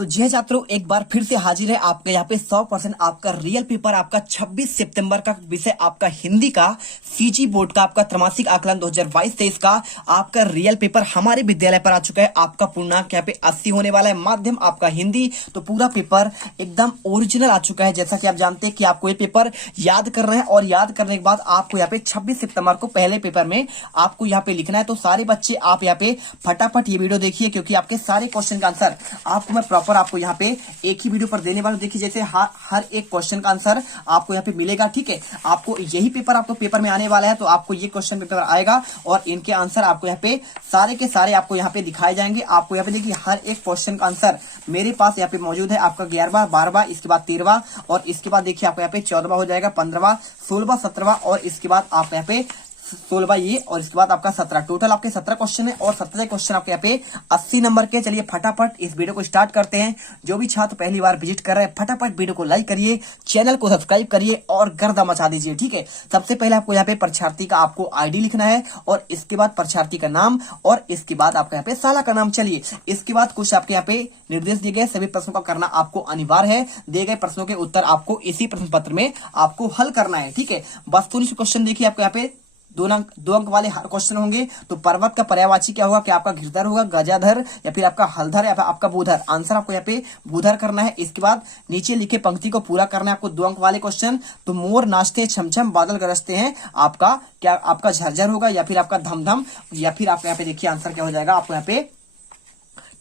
तो जी छात्रों, एक बार फिर से हाजिर है आपके यहाँ पे 100% आपका रियल पेपर आपका 26 सितंबर का विषय आपका हिंदी का सीजी बोर्ड का आपका त्रैमासिक आकलन 2022-23 का आपका रियल पेपर हमारे विद्यालय पर आ चुका है। आपका पूर्णांक यहाँ पे 80 होने वाला है। माध्यम आपका हिंदी, तो पूरा पेपर एकदम ओरिजिनल आ चुका है। जैसा कि आप जानते हैं कि आपको ये पेपर याद करना है और याद करने के बाद आपको यहाँ पे 26 सितंबर को पहले पेपर में आपको यहाँ पे लिखना है। तो सारे बच्चे आप यहाँ पे फटाफट ये वीडियो देखिए, क्योंकि आपके सारे क्वेश्चन का आंसर आपको मैं प्रॉपर आपको यहाँ पे एक ही वीडियो पर देने वाला हूं। देखिए जैसे हर एक क्वेश्चन का आंसर आपको यहाँ पे मिलेगा, ठीक है। आपको यही पेपर आपको पेपर में आने वाला है, तो आपको ये क्वेश्चन पेपर आएगा और इनके आंसर आपको यहाँ पे सारे के सारे आपको यहाँ पे दिखाए जाएंगे। आपको यहाँ पे देखिए हर एक क्वेश्चन का आंसर मेरे पास यहाँ पे मौजूद है। आपका 11वां, 12वां, इसके बाद 13वां और इसके बाद देखिए आपको यहाँ पे 14वां हो जाएगा, 15वां, 16वां, 17वां और इसके बाद आप यहाँ पे 16वां ये और इसके बाद आपका 17। टोटल आपके 17 क्वेश्चन है और 17 क्वेश्चन आपके यहाँ पे 80 नंबर के। चलिए फटाफट इस वीडियो को स्टार्ट करते हैं। जो भी छात्र पहली बार विजिट कर रहे हैं, फटाफट वीडियो को लाइक करिए, चैनल को सब्सक्राइब करिए और गर्दा मचा दीजिए, ठीक है। सबसे पहले आपको यहाँ पे परीक्षार्थी का आपको आईडी लिखना है और इसके बाद परीक्षार्थी का नाम और इसके बाद आपका यहाँ पे साला का नाम। चलिए इसके बाद कुछ आपके यहाँ पे निर्देश दिए गए, सभी प्रश्नों का करना आपको अनिवार्य है। दिए गए प्रश्नों के उत्तर आपको इसी प्रश्न पत्र में आपको हल करना है, ठीक है। वस्तुनिष्ठ क्वेश्चन देखिए आपको यहाँ पे दो अंक वाले हर क्वेश्चन होंगे। तो पर्वत का पर्यायवाची क्या होगा? क्या आपका गिरधर होगा, गजाधर या फिर आपका हलधर या फिर आपका भूधर? आंसर आपको यहाँ पे भूधर करना है। इसके बाद नीचे लिखे पंक्ति को पूरा करना है आपको 2 अंक वाले क्वेश्चन। तो मोर नाचते छमछम बादल गरजते हैं, आपका क्या आपका झरझर होगा या फिर आपका धमधम या फिर आपका यहाँ पे देखिए आंसर क्या हो जाएगा आपको यहाँ पे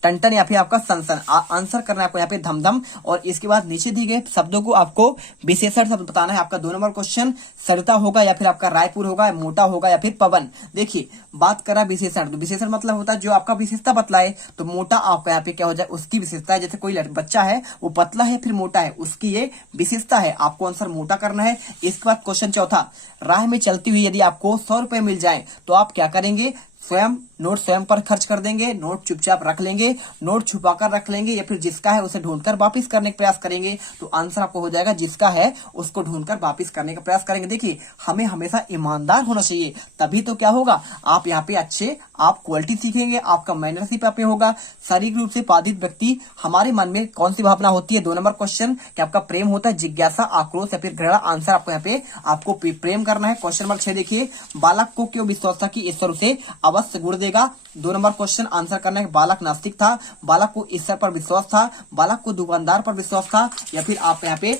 टन या फिर आपका सनसन। आंसर करना है आपको यहाँ पे धमधम। और इसके बाद नीचे दिए गए शब्दों को आपको विशेषण शब्द बताना है। आपका 2 नंबर क्वेश्चन सरिता होगा या फिर आपका रायपुर होगा, मोटा होगा या फिर पवन। देखिए बात करा विशेषण, तो विशेषण मतलब होता है जो आपका विशेषता बतलाए। तो मोटा आपका यहाँ पे क्या हो जाए, उसकी विशेषता है। जैसे कोई बच्चा है वो पतला है फिर मोटा है, उसकी ये विशेषता है। आपको आंसर मोटा करना है। इसके बाद क्वेश्चन चौथा, राह में चलती हुई यदि आपको 100 रुपए मिल जाए तो आप क्या करेंगे? नोट स्वयं पर खर्च कर देंगे, नोट चुपचाप रख लेंगे, नोट छुपाकर रख लेंगे या फिर जिसका है उसे ढूंढकर वापस करने का प्रयास करेंगे। तो आंसर आपको हो जाएगा जिसका है उसको ढूंढकर वापस करने का प्रयास करेंगे। देखिए हमें हमेशा ईमानदार होना चाहिए, तभी तो क्या होगा, आप यहाँ पे अच्छे आप क्वालिटी सीखेंगे, आपका मैनरशिप यहाँ पे होगा। शारीरिक रूप से बाधित व्यक्ति हमारे मन में कौन सी भावना होती है? 2 नंबर क्वेश्चन, क्या आपका प्रेम होता है, जिज्ञासा, आक्रोश या फिर घृणा? आंसर आपको यहाँ पे आपको प्रेम करना है। क्वेश्चन नंबर 6 देखिए, बालक को क्यों विश्वास था कि ईश्वर उसे अवश्य गुण देगा? 2 नंबर क्वेश्चन आंसर करना है। बालक नास्तिक था, बालक को ईश्वर पर विश्वास था, बालक को दुकानदार पर विश्वास था या फिर आप यहाँ पे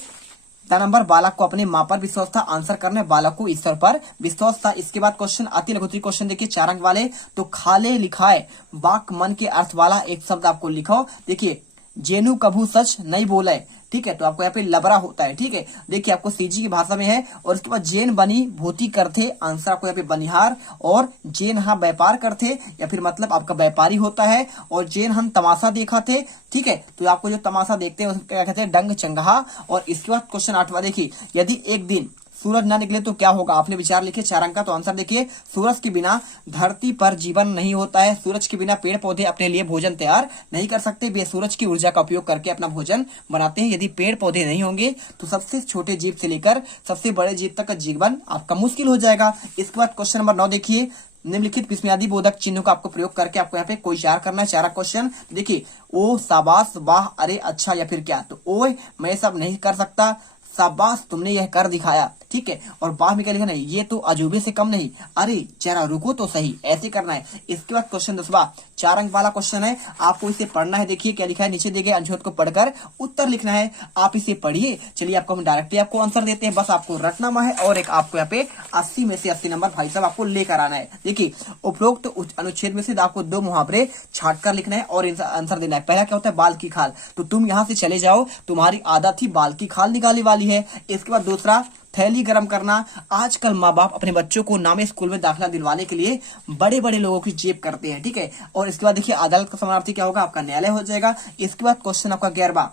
10 नंबर बालक को अपने मां पर विश्वास था। आंसर करना है बालक को ईश्वर पर विश्वास था। इसके बाद क्वेश्चन अति लघुत्तरीय क्वेश्चन देखिए 4 अंक वाले। तो खाले लिखाए वाक मन के अर्थ वाला एक शब्द आपको लिखो। देखिए जेनु कभू सच नहीं बोले, ठीक है। तो आपको यहाँ पे लबरा होता है, ठीक है। देखिए आपको सीजी की भाषा में है। और इसके बाद जेन बनी भूति करते, आंसर आपको यहाँ पे बनिहार। और जेन हाँ व्यापार करते या फिर मतलब आपका व्यापारी होता है। और जेन हम तमाशा देखा थे, ठीक है। तो आपको जो तमाशा देखते हैं उसको क्या कहते हैं? डंग चंगहा। और इसके बाद क्वेश्चन 8वां देखिए, यदि एक दिन सूरज ना निकले तो क्या होगा? आपने विचार लिखे 4 अंक का। तो आंसर देखिए, सूरज के बिना धरती पर जीवन नहीं होता है, सूरज के बिना पेड़ पौधे अपने लिए भोजन तैयार नहीं कर सकते, वे सूरज की ऊर्जा का उपयोग करके अपना भोजन बनाते हैं। यदि पेड़ पौधे नहीं होंगे तो सबसे छोटे जीव से लेकर सबसे बड़े जीव तक का जीवन आपका मुश्किल हो जाएगा। इसके बाद क्वेश्चन नंबर 9 देखिए, निम्नलिखित विस्मयादि बोधक चिन्हों का आपको प्रयोग करके आपको यहाँ पे कोई चार करना है। 4 क्वेश्चन देखिए, ओ, शाबाश, वाह, अरे, अच्छा या फिर क्या? तो ओ मैं सब नहीं कर सकता, शाबाश तुमने यह कर दिखाया, ठीक है। और वाह में क्या लिखना है? ये तो अजूबे से कम नहीं, अरे जरा रुको तो सही, ऐसे करना है। इसके बाद क्वेश्चन 10वां 4 अंक वाला क्वेश्चन है, आपको इसे पढ़ना है। देखिए क्या लिखा है, नीचे दिए गए अनुच्छेद को पढ़कर उत्तर लिखना है। आप इसे पढ़िए। चलिए आपको हम डायरेक्टली आपको आंसर देते हैं, बस आपको रटनामा है और एक आपको यहाँ पे 80 में से 80 नंबर भाई साहब आपको लेकर आना है। देखिए उपरोक्त अनुच्छेद में से आपको 2 मुहावरे छाट कर लिखना है और इनका आंसर देना है। पहला क्या होता है? बाल की खाल। तो तुम यहाँ से चले जाओ, तुम्हारी आदत ही बाल की खाल निकालने वाली है। इसके बाद दूसरा, थैली गरम करना। आजकल माँ बाप अपने बच्चों को नामी स्कूल में दाखिला दिलवाने के लिए बड़े बड़े लोगों की जेब करते हैं, ठीक है। और इसके बाद देखिए अदालत का समानार्थी क्या होगा? आपका न्यायालय हो जाएगा। इसके बाद क्वेश्चन आपका 11वां,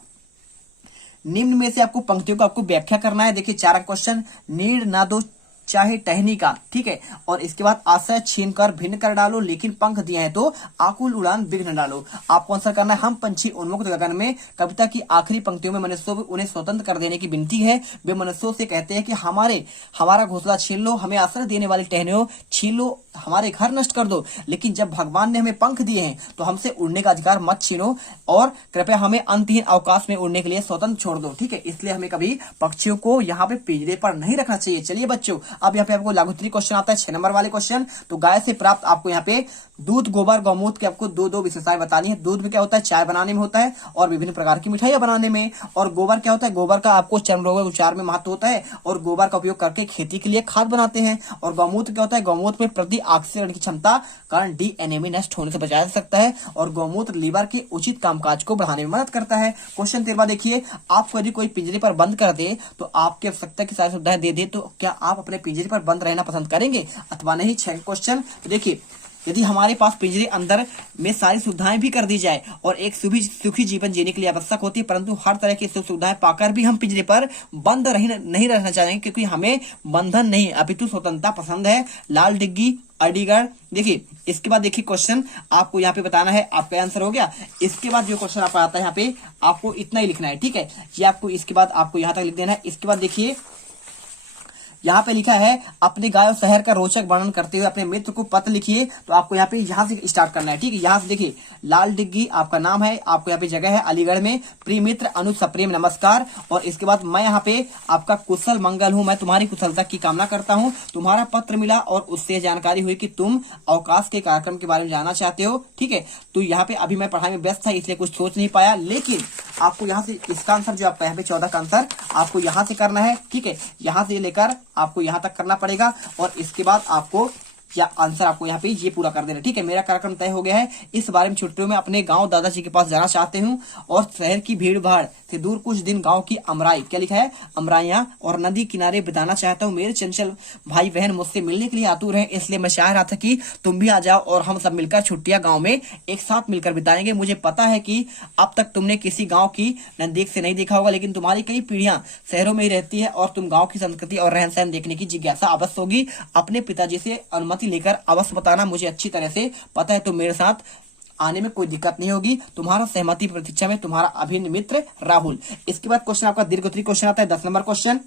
निम्न में से आपको पंक्तियों को आपको व्याख्या करना है। देखिए 4 क्वेश्चन, नीड़ ना दो चाहे टहनी का, ठीक है। और इसके बाद आश्रय छीन कर भिन्न कर डालो, लेकिन पंख दिए हैं तो आकुल उड़ान विघ्न डालो। आपको आंसर करना है हम पंछी उन्मुक्त गगन में। कविता की आखिरी पंक्तियों में मनुष्यों को उन्हें स्वतंत्र कर देने की विनती है। वे मनुष्यों से कहते हैं कि हमारा घोंसला छीन लो, हमें आश्रय देने वाली टहनियों छीन लो, हमारे घर नष्ट कर दो, लेकिन जब भगवान ने हमें पंख दिए हैं तो हमसे उड़ने का अधिकार मत छीनो और कृपया हमें अंतहीन अवकाश में उड़ने के लिए स्वतंत्र छोड़ दो, ठीक है। इसलिए हमें कभी पक्षियों को यहाँ पे पिंजरे पर नहीं रखना चाहिए। चलिए बच्चों, अब यहाँ पे आपको लागूत्री क्वेश्चन आता है 6 नंबर वाले क्वेश्चन। तो गाय से प्राप्त आपको यहाँ पे दूध, गोबर, गौमूत्र के आपको दो विशेषताएं बतानी है। दूध में क्या होता है, चाय बनाने में होता है और विभिन्न प्रकार की मिठाइयां बनाने में। और गोबर क्या होता है, गोबर का आपको चर्म रोग उपचार में महत्व होता है और गोबर का उपयोग करके खेती के लिए खाद बनाते हैं। और गौमूत्र क्या होता है, गौमूत्र में प्रति ऑक्सीकरण की क्षमता कारण डीएनए में नष्ट होने से बचाया जा सकता है और गौमूत्र लीवर के उचित कामकाज को बढ़ाने में मदद करता है। क्वेश्चन 13 देखिए, आपको यदि कोई पिंजरे पर बंद कर दे तो आपकी आवश्यकता की सारी सुविधाएं दे दे तो क्या आप अपने पिंजरे पर बंद रहना पसंद करेंगे अथवा नहीं। 6 क्वेश्चन देखिए, यदि हमारे पास पिंजरे अंदर में सारी सुविधाएं भी कर दी जाए और एक सुखी जीवन जीने के लिए आवश्यक होती है, परंतु हर तरह की सुविधाएं पाकर भी हम पिंजरे पर बंद नहीं रहना चाहेंगे, क्योंकि हमें बंधन नहीं अपितु स्वतंत्रता पसंद है। लाल डिग्गी, अलीगढ़। देखिए इसके बाद देखिए क्वेश्चन आपको यहाँ पे बताना है, आपका आंसर हो गया। इसके बाद जो क्वेश्चन आपका आता है यहाँ पे आपको इतना ही लिखना है, ठीक है। ये आपको इसके बाद आपको यहाँ तक लिख देना है। इसके बाद देखिए यहाँ पे लिखा है, अपने गांव और शहर का रोचक वर्णन करते हुए अपने मित्र को पत्र लिखिए। तो आपको यहाँ पे यहाँ से स्टार्ट करना है, ठीक है। यहाँ से देखिए, लाल डिग्गी आपका नाम है, आपको यहाँ पे जगह है अलीगढ़ में। प्रिय मित्र अनुज सप्रेम नमस्कार। और इसके बाद मैं यहाँ पे आपका कुशल मंगल हूँ, मैं तुम्हारी कुशलता की कामना करता हूँ। तुम्हारा पत्र मिला और उससे जानकारी हुई कि तुम अवकाश के कार्यक्रम के बारे में जानना चाहते हो, ठीक है। तो यहाँ पे अभी मैं पढ़ाई में व्यस्त था इसलिए कुछ सोच नहीं पाया, लेकिन आपको यहाँ से इसका आंसर जो आपका यहाँ पे 14 का आंसर आपको यहाँ से करना है, ठीक है। यहाँ से लेकर आपको यहाँ तक करना पड़ेगा और इसके बाद आपको या आंसर आपको यहाँ पे ये पूरा कर देना, ठीक है। मेरा कार्यक्रम तय हो गया है। इस बारे में छुट्टियों में अपने गांव दादाजी के पास जाना चाहते हूँ और शहर की भीड़ भाड़ से दूर कुछ दिन गांव की अमराई, क्या लिखा है, अमराइयाँ और नदी किनारे बिताना चाहता हूँ। मेरे चंचल भाई बहन मुझसे मिलने के लिए आतुर हैं, इसलिए मैं चाह रहा था कि तुम भी आ जाओ और हम सब मिलकर छुट्टियां गाँव में एक साथ मिलकर बिताएंगे। मुझे पता है कि अब तक तुमने किसी गाँव की नजदीक से नहीं देखा होगा, लेकिन तुम्हारी कई पीढ़ियां शहरों में ही रहती है और तुम गाँव की संस्कृति और रहन सहन देखने की जिज्ञासा अवश्य होगी। अपने पिताजी से अनुमति लेकर अवश्य बताना, मुझे अच्छी तरह से पता है तो मेरे साथ आने में कोई दिक्कत नहीं होगी। तुम्हारा सहमति प्रतीक्षा में, तुम्हारा अभिन्न मित्र राहुल। इसके बाद क्वेश्चन आपका दीर्घोत्तरी क्वेश्चन आता है 10 नंबर क्वेश्चन।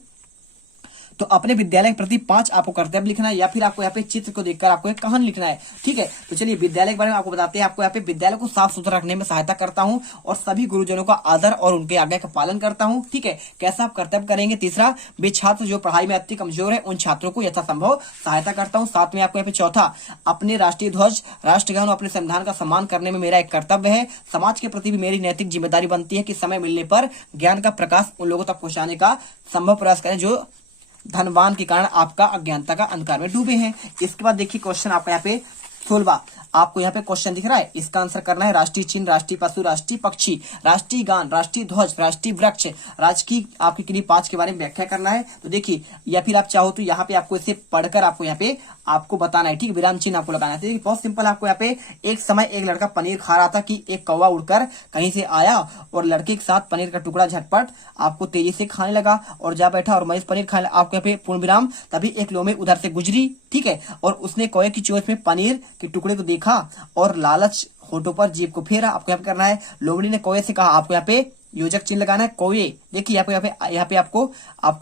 तो अपने विद्यालय के प्रति 5 आपको कर्तव्य लिखना है या फिर आपको यहाँ पे चित्र को देखकर आपको एक कहानी लिखना है, ठीक है। तो चलिए विद्यालय के बारे में आपको बताते हैं। आपको यहाँ पे विद्यालय को साफ सुथरा रखने में सहायता करता हूँ और सभी गुरुजनों का आदर और उनके आज्ञा का पालन करता हूँ, ठीक है। कैसा आप कर्तव्य करेंगे। तीसरा, वे छात्र जो पढ़ाई में अति कमजोर है उन छात्रों को यथासंभव सहायता करता हूँ। साथ में आपको यहाँ पे चौथा, अपने राष्ट्रीय ध्वज, राष्ट्रगान और अपने संविधान का सम्मान करने में मेरा एक कर्तव्य है। समाज के प्रति भी मेरी नैतिक जिम्मेदारी बनती है कि समय मिलने पर ज्ञान का प्रकाश उन लोगों तक पहुंचाने का संभव प्रयास करें जो धनवान के कारण आपका अज्ञानता का अंधकार में डूबे हैं। इसके बाद देखिए क्वेश्चन आपका यहाँ पे 16 आपको यहाँ पे क्वेश्चन दिख रहा है, इसका आंसर करना है। राष्ट्रीय चिन्ह, राष्ट्रीय पशु, राष्ट्रीय पक्षी, राष्ट्रीय गान, राष्ट्रीय ध्वज, राष्ट्रीय वृक्ष, राजकीय आपकी किन्हीं 5 के बारे में व्याख्या करना है। तो देखिए, या फिर आप चाहो तो यहाँ पे आपको इसे पढ़कर आपको यहाँ पे आपको बताना है, ठीक, विराम चिन्ह आपको लगाना है। देखिए बहुत सिंपल, आपको यहाँ पे एक समय एक लड़का पनीर खा रहा था कि एक कौवा उड़कर कहीं से आया और लड़के के साथ पनीर का टुकड़ा झटपट आपको तेजी से खाने लगा और जा बैठा और मरीज पनीर खाने। आपको यहाँ पे पूर्ण विराम, तभी एक लोमे उधर से गुजरी, ठीक है, और उसने कौवे की चोंच में पनीर के टुकड़े को देखा और लालच होठों पर जीभ को फेरा। आपको यहाँ पे करना है, लोमड़ी ने कौवे से कहा, आपको यहाँ पे योजक चिन्ह लगाना है कौवे। देखिए यहाँ पे आपको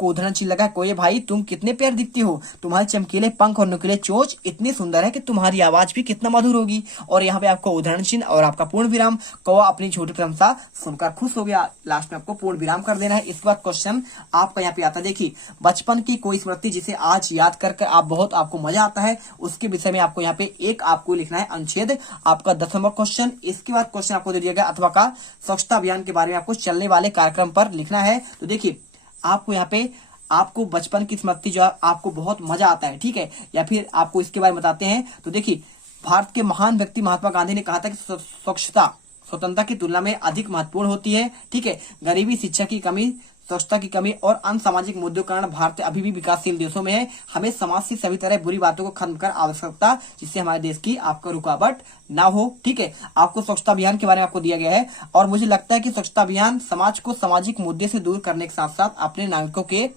उदाहरण चिन्ह लगा है, कौवे भाई तुम कितने प्यार दिखते हो, तुम्हारे चमकीले पंख और नुकीले चोंच इतनी सुंदर है कि तुम्हारी आवाज भी कितना मधुर होगी। और यहाँ पे आपको उदाहरण चिन्ह और आपका पूर्ण विराम। कौवा अपनी छोटी प्रशंसा सुनकर खुश हो गया, लास्ट में आपको पूर्ण विराम कर देना है। इस बार क्वेश्चन आपका यहाँ पे आता है, देखिए बचपन की कोई स्मृति जिसे आज याद करके आपको मजा आता है, उसके विषय में आपको यहाँ पे एक आपको लिखना है अनुच्छेद, आपका 10 नंबर क्वेश्चन। इसके बाद क्वेश्चन आपको दे दिया गया अथवा का स्वच्छता अभियान के बारे में आपको चलने वाले कार्यक्रम पर लिखना है। तो देखिए आपको यहाँ पे आपको बचपन की स्मृति जो आपको बहुत मजा आता है, ठीक है, या फिर आपको इसके बारे में बताते हैं। तो देखिए भारत के महान व्यक्ति महात्मा गांधी ने कहा था कि स्वच्छता स्वतंत्रता की तुलना में अधिक महत्वपूर्ण होती है, ठीक है। गरीबी, शिक्षा की कमी, स्वच्छता की कमी और अन्य सामाजिक मुद्दों के कारण भारत अभी भी विकासशील देशों में है। हमें समाज से सभी तरह बुरी बातों को खत्म कर आवश्यकता, जिससे हमारे देश की आपका रुकावट ना हो, ठीक है। आपको स्वच्छता अभियान के बारे में आपको दिया गया है और मुझे लगता है कि स्वच्छता अभियान समाज को सामाजिक मुद्दे से दूर करने के साथ साथ अपने नागरिकों के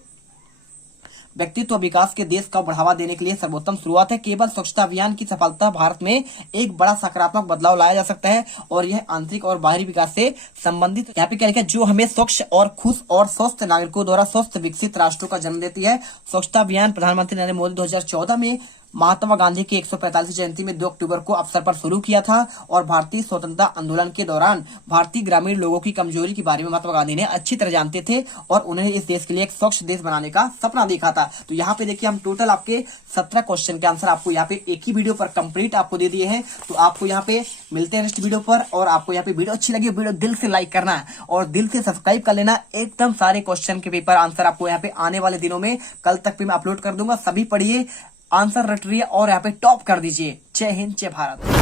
व्यक्तित्व विकास के देश को बढ़ावा देने के लिए सर्वोत्तम शुरुआत है। केवल स्वच्छता अभियान की सफलता भारत में एक बड़ा सकारात्मक बदलाव लाया जा सकता है और यह आंतरिक और बाहरी विकास से संबंधित। यहाँ पे क्या लिखा है, जो हमें स्वच्छ और खुश और स्वस्थ नागरिकों द्वारा स्वस्थ विकसित राष्ट्रों का जन्म देती है। स्वच्छता अभियान प्रधानमंत्री नरेंद्र मोदी 2014 में महात्मा गांधी की 145वीं जयंती में 2 अक्टूबर को अवसर पर शुरू किया था और भारतीय स्वतंत्रता आंदोलन के दौरान भारतीय ग्रामीण लोगों की कमजोरी के बारे में महात्मा गांधी ने अच्छी तरह जानते थे और उन्हें इस देश के लिए एक स्वच्छ देश बनाने का सपना देखा था। तो यहाँ पे देखिए हम टोटल आपके 17 क्वेश्चन के आंसर आपको यहाँ पे एक ही वीडियो पर कंप्लीट आपको दे दिए हैं। तो आपको यहाँ पे मिलते हैं नेक्स्ट वीडियो पर, और आपको यहाँ पे वीडियो अच्छी लगी वीडियो दिल से लाइक करना है और दिल से सब्सक्राइब कर लेना। एकदम सारे क्वेश्चन के पेपर आंसर आपको यहाँ पे आने वाले दिनों में कल तक पे मैं अपलोड कर दूंगा। सभी पढ़िए, आंसर रटिए और यहाँ पे टॉप कर दीजिए। जय हिंद, जय भारत।